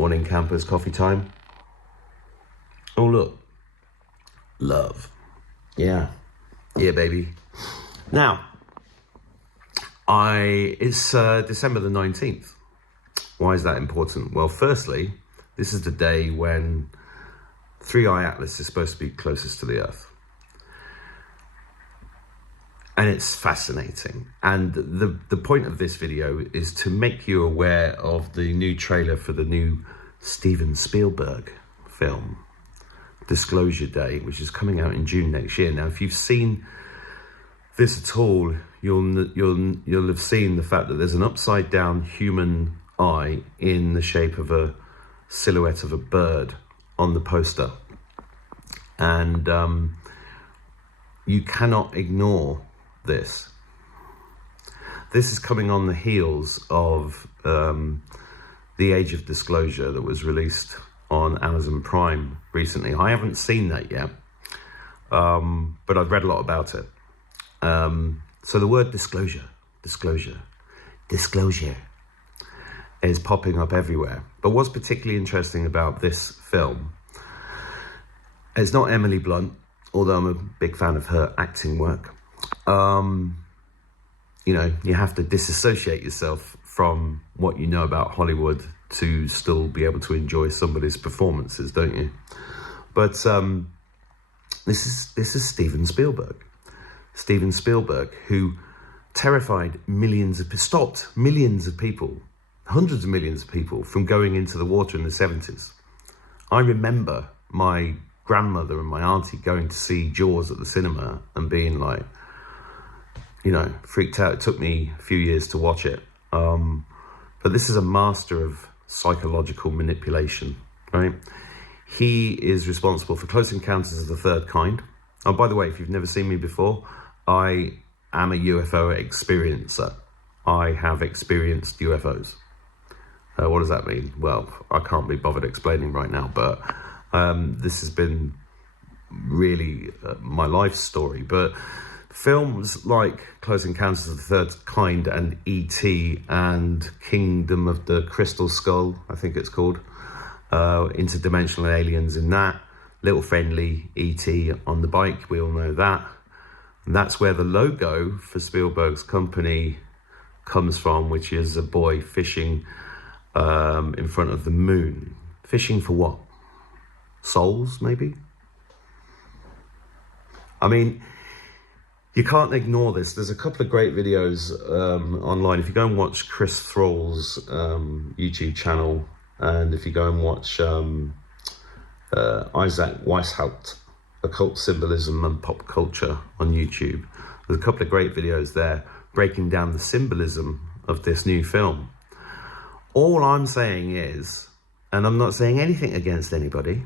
Morning campers, coffee time. Oh look, love. Yeah, baby. Now, it's December the 19th. Why is that important? Well, firstly, this is the day when 3i Atlas is supposed to be closest to the Earth. And it's fascinating. And the point of this video is to make you aware of the new trailer for the new Steven Spielberg film, Disclosure Day, which is coming out in June next year. Now, if you've seen this at all, you'll have seen the fact that there's an upside down human eye in the shape of a silhouette of a bird on the poster. And you cannot ignore this. This is coming on the heels of The Age of Disclosure that was released on Amazon Prime recently. I haven't seen that yet, but I've read a lot about it. So the word disclosure is popping up everywhere. But what's particularly interesting about this film, it's not Emily Blunt, although I'm a big fan of her acting work. You know, you have to disassociate yourself from what you know about Hollywood to still be able to enjoy somebody's performances, don't you? But this is Steven Spielberg. Steven Spielberg, who stopped millions of people, hundreds of millions of people from going into the water in the 70s. I remember my grandmother and my auntie going to see Jaws at the cinema and being like, you know, freaked out. It took me a few years to watch it. But this is a master of psychological manipulation, right? He is responsible for Close Encounters of the Third Kind. Oh, by the way, if you've never seen me before, I am a UFO experiencer. I have experienced UFOs. What does that mean? Well, I can't be bothered explaining right now, but this has been really my life story. But films like Close Encounters of the Third Kind and E.T. and Kingdom of the Crystal Skull, I think it's called, interdimensional aliens in that, little friendly E.T. on the bike, we all know that. And that's where the logo for Spielberg's company comes from, which is a boy fishing in front of the moon. Fishing for what? Souls, maybe? I mean, you can't ignore this. There's a couple of great videos online. If you go and watch Chris Thrall's YouTube channel, and if you go and watch Isaac Weishaupt, Occult Symbolism and Pop Culture on YouTube, there's a couple of great videos there breaking down the symbolism of this new film. All I'm saying is, and I'm not saying anything against anybody,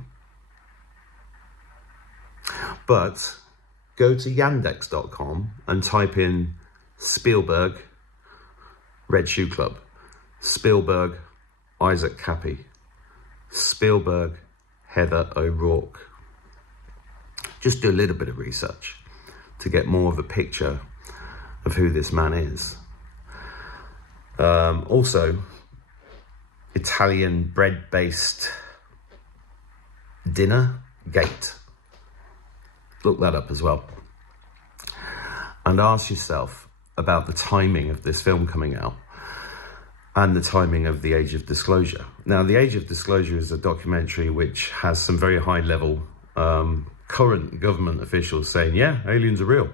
but go to yandex.com and type in Spielberg Red Shoe Club, Spielberg Isaac Cappy, Spielberg Heather O'Rourke. Just do a little bit of research to get more of a picture of who this man is. Also, Italian bread-based dinner gate. Look that up as well. And ask yourself about the timing of this film coming out and the timing of The Age of Disclosure. Now, The Age of Disclosure is a documentary which has some very high-level current government officials saying, yeah, aliens are real.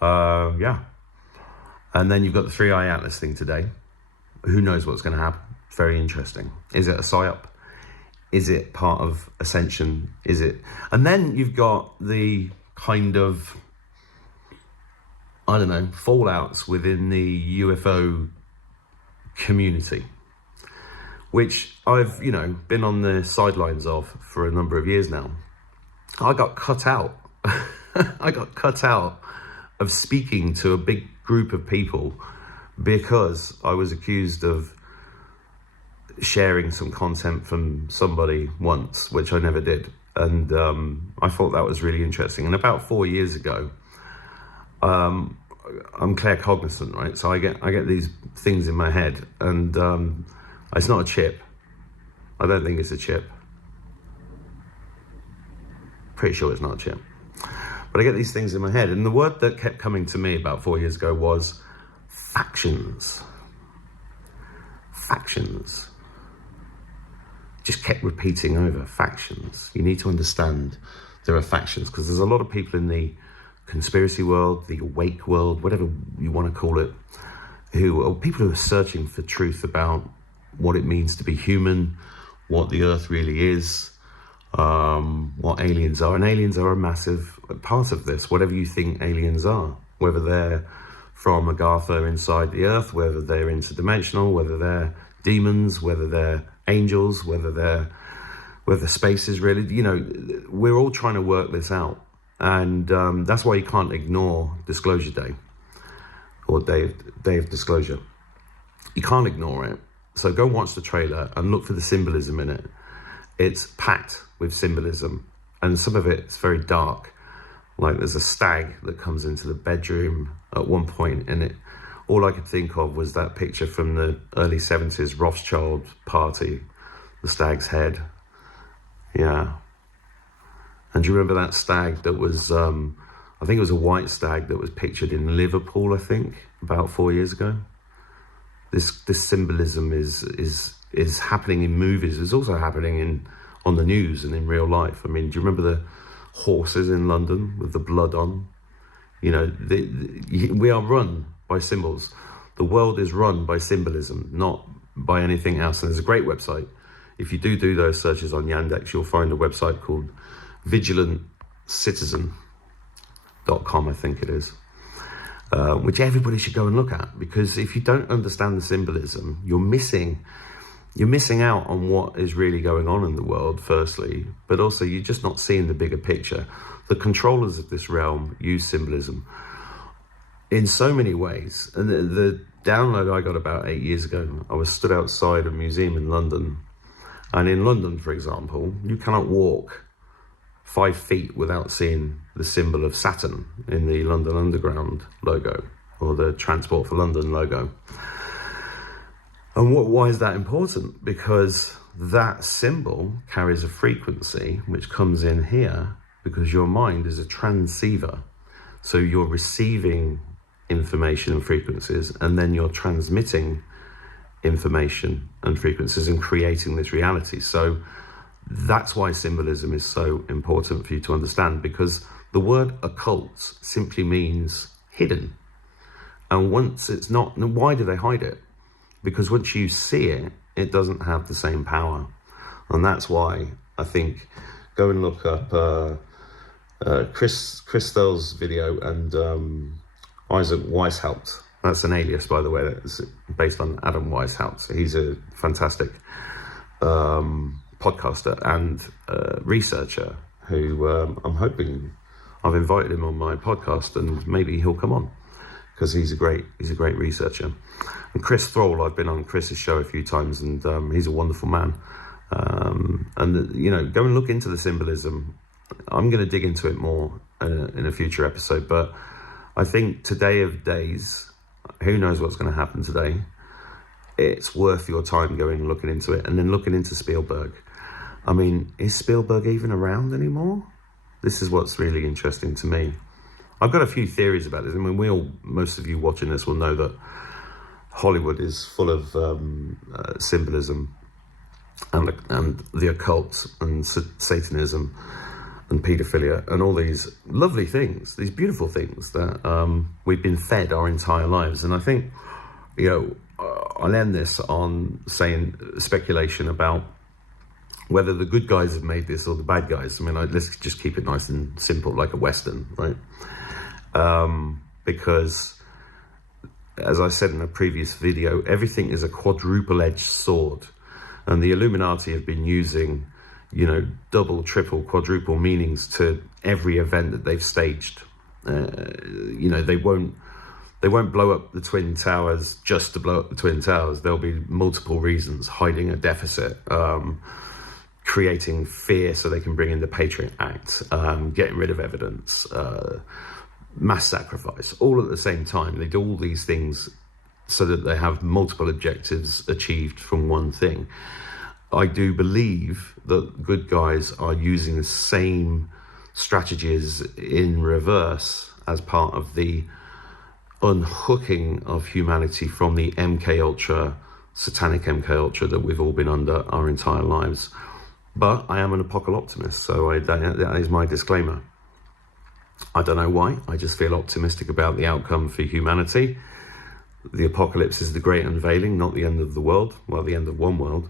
Yeah. And then you've got the 3i Atlas thing today. Who knows what's going to happen? It's very interesting. Is it a psyop? Is it part of Ascension? Is it? And then you've got the kind of, I don't know, fallouts within the UFO community, which I've, you know, been on the sidelines of for a number of years now. I got cut out. I got cut out of speaking to a big group of people because I was accused of sharing some content from somebody once, which I never did. And I thought that was really interesting. And about 4 years ago, I'm claircognizant, right? So I get these things in my head, and it's not a chip. I don't think it's a chip. Pretty sure it's not a chip. But I get these things in my head. And the word that kept coming to me about 4 years ago was factions. Factions. Just kept repeating over, factions. You need to understand there are factions, because there's a lot of people in the conspiracy world, the awake world, whatever you want to call it, who are people who are searching for truth about what it means to be human, what the earth really is, what aliens are. And aliens are a massive part of this, whatever you think aliens are, whether they're from Agartha inside the earth, whether they're interdimensional, whether they're demons, whether they're angels, whether space is really, we're all trying to work this out. And that's why you can't ignore Disclosure Day, or Day of Disclosure. You can't ignore it. So go watch the trailer and look for the symbolism in it. It's packed with symbolism, and some of it's very dark. Like there's a stag that comes into the bedroom at one point, and all I could think of was that picture from the early 70s Rothschild party, the stag's head. Yeah. And do you remember that stag that was, I think it was a white stag that was pictured in Liverpool, I think, about 4 years ago? This symbolism is happening in movies. It's also happening on the news and in real life. I mean, do you remember the horses in London with the blood on? We are run by symbols. The world is run by symbolism, not by anything else. And there's a great website. If you do those searches on Yandex, you'll find a website called vigilantcitizen.com, I think it is, which everybody should go and look at, because if you don't understand the symbolism, you're missing out on what is really going on in the world, firstly, but also you're just not seeing the bigger picture. The controllers of this realm use symbolism in so many ways. And the download I got about 8 years ago, I was stood outside a museum in London. And in London, for example, you cannot walk 5 feet without seeing the symbol of Saturn in the London Underground logo, or the Transport for London logo. And why is that important? Because that symbol carries a frequency which comes in here, because your mind is a transceiver. So you're receiving information and frequencies, and then you're transmitting information and frequencies and creating this reality. So that's why symbolism is so important for you to understand, because the word occult simply means hidden. And once it's not, why do they hide it? Because once you see it, it doesn't have the same power. And that's why I think go and look up Chris Thurl's video and Isaac Weishaupt. That's an alias, by the way, that's based on Adam Weishaupt. So he's a fantastic podcaster and researcher who I'm hoping, I've invited him on my podcast and maybe he'll come on, because he's a great researcher. And Chris Thrall, I've been on Chris's show a few times, and he's a wonderful man. And go and look into the symbolism. I'm going to dig into it more in a future episode, but I think today of days, who knows what's going to happen today? It's worth your time going and looking into it, and then looking into Spielberg. I mean, is Spielberg even around anymore? This is what's really interesting to me. I've got a few theories about this. I mean, most of you watching this will know that Hollywood is full of symbolism and the occult and Satanism and paedophilia and all these lovely things, these beautiful things that we've been fed our entire lives. And I think, I'll end this on saying speculation about whether the good guys have made this or the bad guys. I mean, let's just keep it nice and simple, like a Western, right? Because, as I said in a previous video, everything is a quadruple-edged sword. And the Illuminati have been using, double, triple, quadruple meanings to every event that they've staged. They won't blow up the Twin Towers just to blow up the Twin Towers. There'll be multiple reasons: hiding a deficit, creating fear so they can bring in the Patriot Act, getting rid of evidence, mass sacrifice, all at the same time. They do all these things so that they have multiple objectives achieved from one thing. I do believe that good guys are using the same strategies in reverse as part of the unhooking of humanity from the MK Ultra, satanic MK Ultra that we've all been under our entire lives. But I am an apocalyptimist, so that is my disclaimer. I don't know why, I just feel optimistic about the outcome for humanity. The apocalypse is the great unveiling, not the end of the world. Well, the end of one world.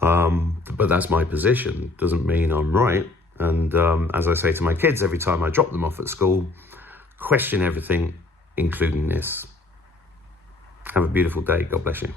But that's my position. Doesn't mean I'm right. And as I say to my kids every time I drop them off at school, question everything, including this. Have a beautiful day. God bless you.